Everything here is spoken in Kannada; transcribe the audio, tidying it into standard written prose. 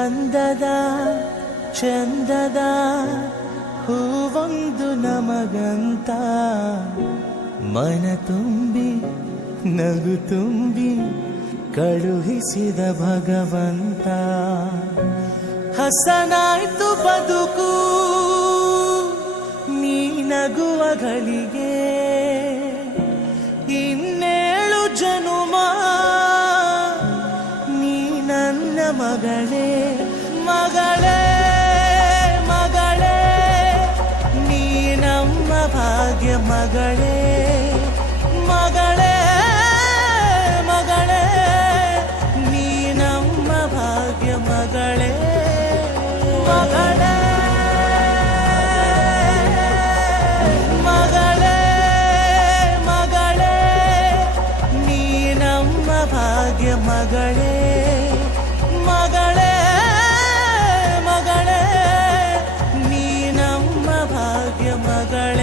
ಅಂದದ ಚಂದದ ಹೂವೊಂದು ನಮಗಂತ ಮನ ತುಂಬಿ ನಗು ತುಂಬಿ ಕಳುಹಿಸಿದ ಭಗವಂತ ಹಸನಾಯ್ತು ಬದುಕು ನೀ ನಗುವ ಗಳಿಗೆ ಇನ್ನೇಳು ಜನುಮ ನೀ ನನ್ನ ಮಗಳೇ ಮಗಳೇ ಮಗಳೇ ನೀ ನಮ್ಮ ಭಾಗ್ಯ ಮಗಳೇ ಮಗಳೇ ಮಗಳೇ ನೀ ನಮ್ಮ ಭಾಗ್ಯ ಮಗಳೇ ಮಗಳೇ ಮಗಳೇ ಮಗಳೇ ನೀ ನಮ್ಮ ಭಾಗ್ಯ ಮಗಳೇ ಮಗಳೇ ಮಗಳೇ ನೀ ನಮ್ಮ ಭಾಗ್ಯ ಮಗಳೇ